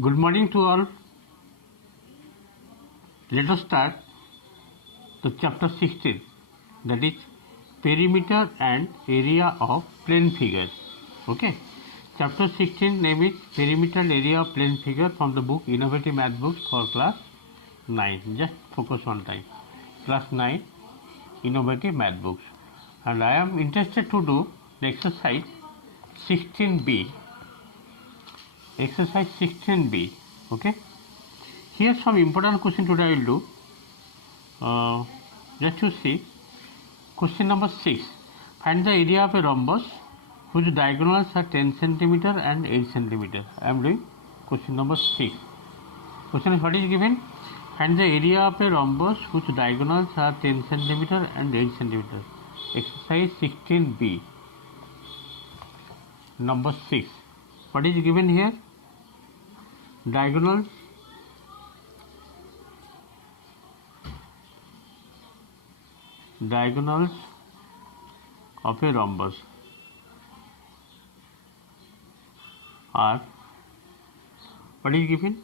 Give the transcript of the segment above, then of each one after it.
Good morning to all. Let us start the chapter 16, that is perimeter and area of plane figure. Okay. Chapter 16 name is perimeter and area of plane figure from the book Innovative Math Books for class 9. Just focus one time. Class 9 Innovative Math Books. And I am interested to do the exercise 16b. Exercise 16b. Okay. Here some important question today I will do. Just to see. Question number 6. Find the area of a rhombus whose diagonals are 10 centimeter and 8 centimeter. I am doing question number 6. Question is what is given? Find the area of a rhombus whose diagonals are 10 centimeter and 8 centimeter. Exercise 16b. Number 6. What is given here? Diagonals of a rhombus are, what is given?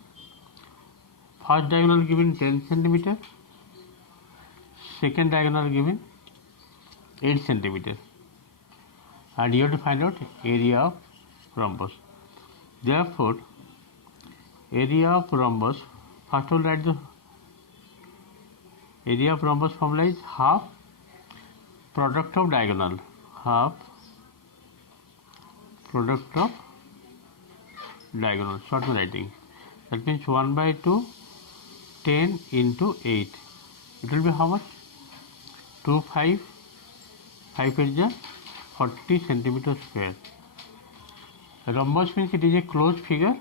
First diagonal given 10 centimeter, second diagonal given 8 centimeter, and you have to find out area of rhombus. Therefore, area of rhombus, first of all write the area of rhombus formula is half product of diagonal, half product of diagonal, short writing. That means 1 by 2, 10 into 8. It will be how much? 2, 5, 5 is 40 centimeter square. Rhombus means it is a closed figure.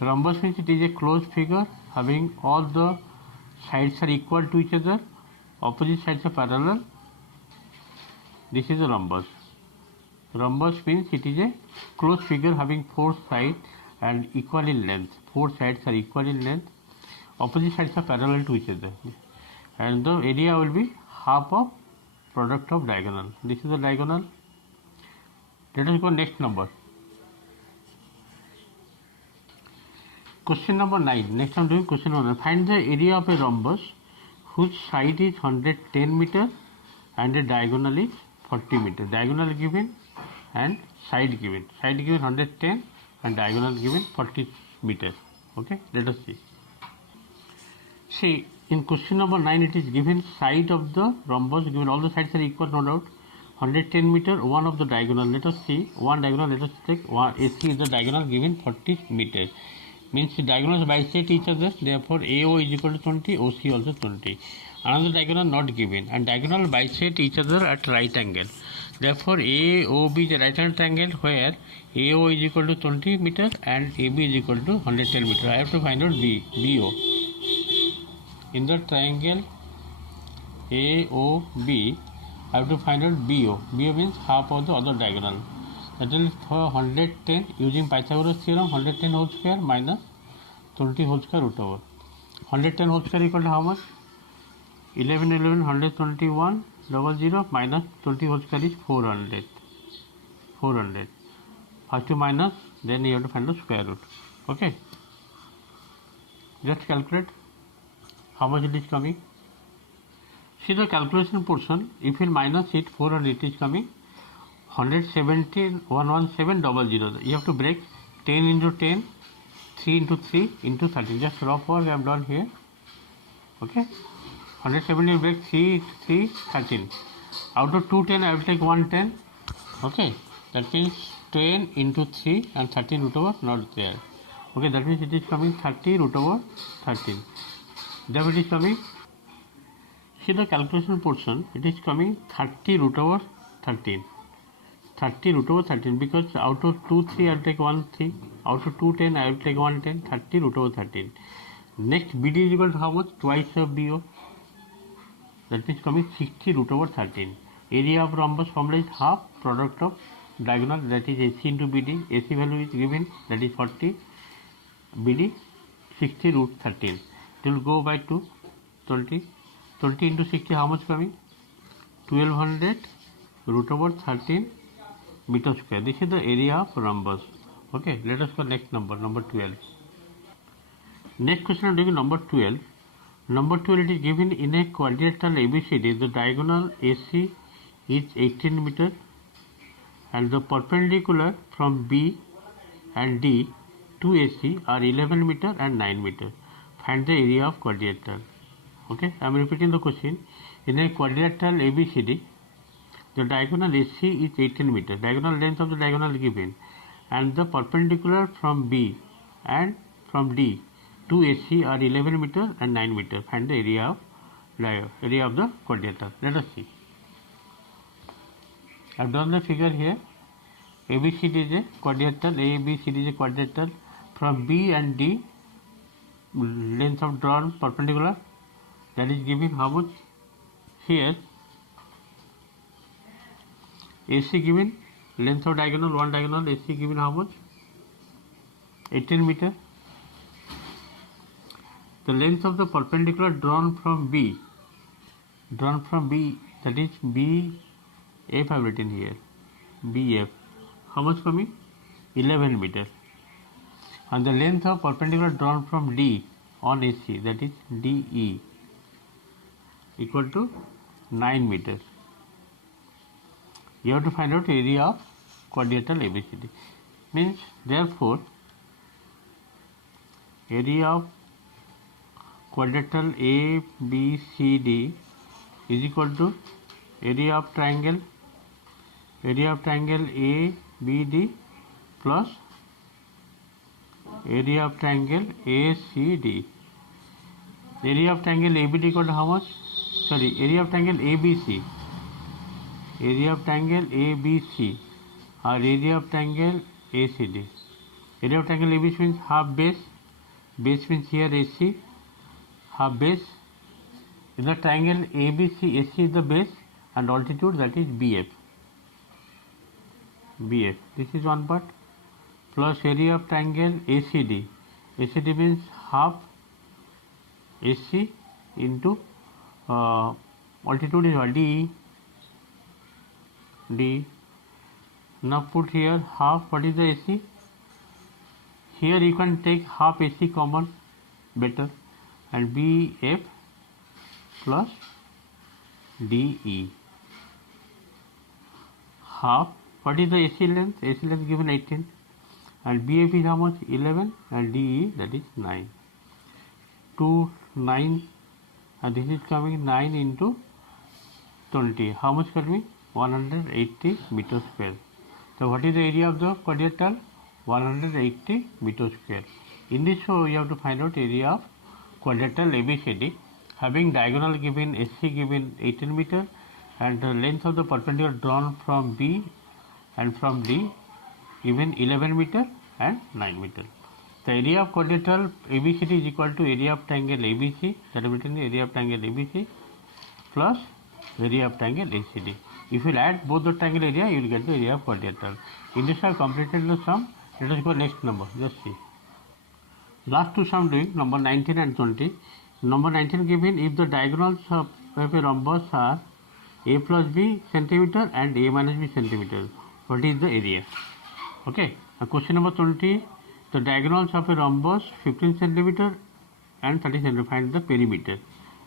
Rhombus means it is a closed figure having all the sides are equal to each other, opposite sides are parallel. This is a rhombus. Rhombus means it is a closed figure having 4 sides and equal in length. 4 sides are equal in length, opposite sides are parallel to each other, and the area will be half of product of diagonal. This is the diagonal. Let us go next number. Question number 9. Next I am doing question number 9. Find the area of a rhombus whose side is 110 meter and the diagonal is 40 meter. Diagonal given and side given. Side given 110 and diagonal given 40 meter. Okay, let us see. See, in question number 9 it is given side of the rhombus, given all the sides are equal, no doubt. 110 meter, one of the diagonal. Let us see. One diagonal, let us take one. AC is the diagonal given 40 meter. Means the diagonals bisect each other, therefore AO is equal to 20, OC also 20. Another diagonal not given, and diagonal bisect each other at right angle. Therefore AOB is a right angle triangle where AO is equal to 20 meter and AB is equal to 110 meter. I have to find out BO. In the triangle AOB, I have to find out BO. BO means half of the other diagonal. That is for 110 using Pythagoras theorem, 110 whole square minus 20 whole square root over. 110 whole square equal to how much? 11, 121, 00 minus 20 whole square is 400. 400. First to minus, then you have to find the square root. Okay. Just calculate how much it is coming. See the calculation portion. If you minus it, 400 it is coming. 117, 11700. You have to break 10 into 10, 3 into 3 into 13. Just rough work I have done here. Okay. 117 break 3, 3, 13. Out of 210 I will take 110. Okay. That means 10 into 3 and 13 root over not there. Okay. That means it is coming 30 root over 13. Then it is coming. See the calculation portion. It is coming 30 root over 13. 30 root over 13, because out of 2, 3 I will take 1, 3. Out of 2, 10 I will take 1, 10. 30 root over 13. Next BD is equal to how much? Twice of BO. That means coming 60 root over 13. Area of rhombus formula is half product of diagonal, that is AC into BD. AC value is given, that is 40. BD 60 root 13. It will go by 2, 20. 20 into 60 how much coming? 1200 root over 13 meter square. This is the area of rhombus. Okay, let us go next number, number 12. Next question I'm doing number 12. Number 12, it is given in a quadrilateral ABCD. The diagonal AC is 18 meter and the perpendicular from B and D to AC are 11 meter and 9 meter. Find the area of quadrilateral. Okay, I am repeating the question. In a quadrilateral ABCD, the diagonal AC is 18 meter. Diagonal length of the diagonal given, and the perpendicular from B and from D to AC are 11 meter and 9 meter. Find the area of the quadrilateral. Let us see. I have done the figure here. ABCD is a quadrilateral. ABCD is a quadrilateral. From B and D, length of drawn perpendicular, that is given how much here. AC given, length of diagonal, one diagonal, AC given how much? 18 meter. The length of the perpendicular drawn from B, that is BF I have written here, BF, how much coming? 11 meter. And the length of perpendicular drawn from D on AC, that is DE, equal to 9 meters. You have to find out area of quadrilateral ABCD. Means therefore area of quadrilateral ABCD is equal to area of triangle ABD plus area of triangle ACD. Area of triangle ABD equal to how much? Sorry, area of triangle ABC. Area of triangle ABC or area of triangle ACD. Area of triangle ABC means half base. Base means here AC, half base. In the triangle ABC, AC is the base and altitude, that is BF. BF. This is one part. Plus area of triangle ACD. ACD means half AC into altitude is what? D. Now put here half. What is the AC? Here you can take half AC common, better, and BF plus DE. Half. What is the AC length? AC length given 18, and BF is how much? 11, and DE, that is 9. 2, 9, and this is coming 9 into 20. How much coming? 180 meter square. So what is the area of the quadrilateral? 180 meter square. In this show, you have to find out area of quadrilateral ABCD having diagonal given AC given 18 meter and the length of the perpendicular drawn from B and from D given 11 meter and 9 meter. The area of quadrilateral ABCD is equal to area of triangle ABC, that is written area of triangle ABC plus area of triangle ACD. If you add both the triangle area, you will get the area of quadrilateral. In this I have completed the sum. Let us go next number. Just see. Last two sum doing number 19 and 20. Number 19 given if the diagonals of a rhombus are A plus B centimeter and A minus B centimeter. What is the area? Okay. Question number 20. The diagonals of a rhombus 15 centimeter and 30 centimeter. Find the perimeter.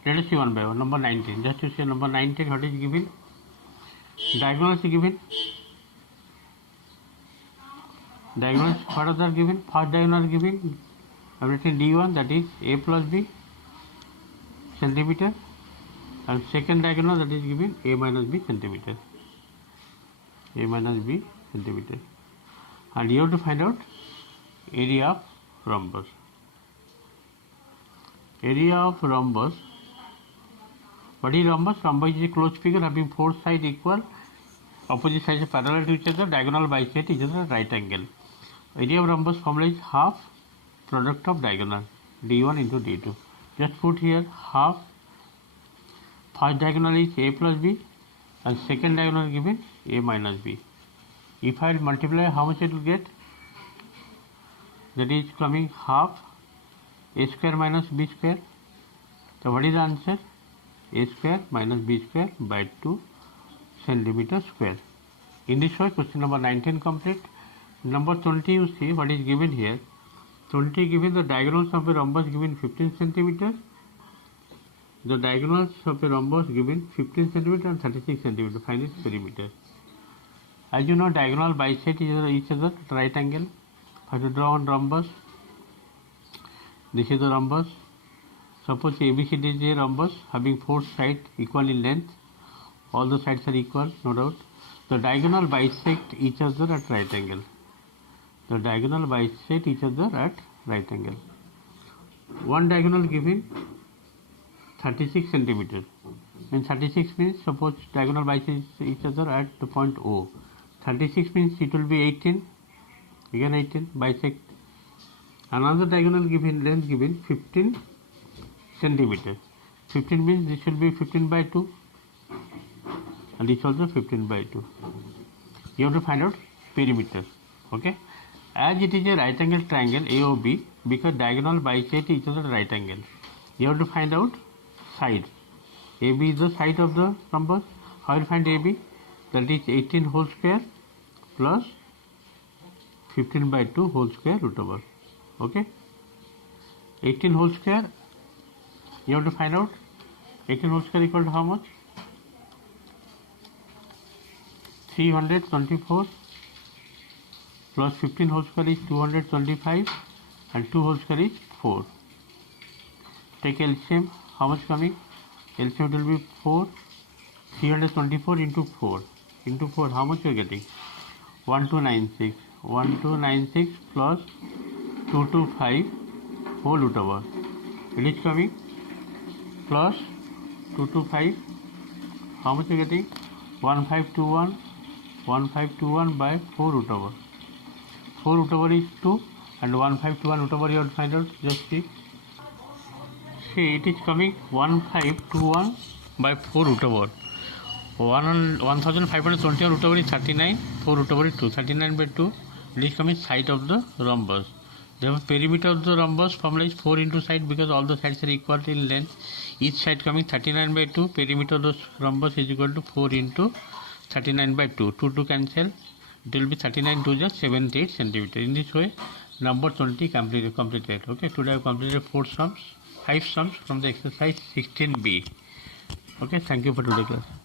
Let us see one by one. Number 19. Just to see number 19, what is given? Diagonals is given. Diagonals, what are they given? First diagonal given. I have written D1, that is A plus B centimeter, and second diagonal, that is given A minus B centimeter. A minus B centimeter. And you have to find out area of rhombus. Area of rhombus. What is rhombus? Rhombus is a closed figure having four sides equal, opposite sides parallel to each other, diagonal bisect each other, right angle. Area of rhombus formula is half product of diagonal D1 into D2. Just put here half. First diagonal is A plus B and second diagonal given A minus B. If I multiply, how much it will get? That is coming half A square minus B square. So what is the answer? A square minus B square by 2 centimeter square. In this way, question number 19 complete. Number 20, you see what is given here. 20 given the diagonals of a rhombus given 15 centimeters. The diagonals of a rhombus given 15 centimeter and 36 centimeter. Find its perimeter. As you know, diagonal bisect each other at right angle. First, draw one rhombus. This is the rhombus. Suppose ABCD is a rhombus having 4 sides equal in length. All the sides are equal, no doubt. The diagonal bisect each other at right angle. The diagonal bisect each other at right angle. One diagonal given 36 centimeter. When 36 means, suppose diagonal bisect each other at the point O. 36 means it will be 18. Again 18 bisect. Another diagonal given length given 15 centimeter. 15 means this will be 15 by 2. And this also 15 by 2. You have to find out perimeter. Okay. As it is a right angle triangle AOB, because diagonal bisect each other at right angle, you have to find out side. AB is the side of the rhombus. How will you find AB? That is 18 whole square plus 15 by 2 whole square root over. Okay. 18 whole square, you have to find out 18 whole square equal to how much? 324 plus 15 whole square is 225 and 2 whole square is 4. Take LCM, how much coming? LCM will be 4, 324 into 4. Into 4, how much you are getting? 1296. 1296 plus 225 whole root over. It is coming plus 225. How much you are getting? 1521. 1521 by 4 root over. 4 root over is 2 and 1521 root over you have to find out. Just see. See, it is coming 1521 by 4 root over. 1520 root over is 39. 4 root over is 2. 39 by 2. It is coming side of the rhombus. The perimeter of the rhombus formula is 4 into side because all the sides are equal in length. Each side coming 39 by 2. Perimeter of the rhombus is equal to 4 into 39 by 2. 2 cancel. It will be 39 to just 78 centimeter. In this way, number 20 completed. Okay, today I have completed 5 sums from the exercise 16B. Okay, thank you for today's class.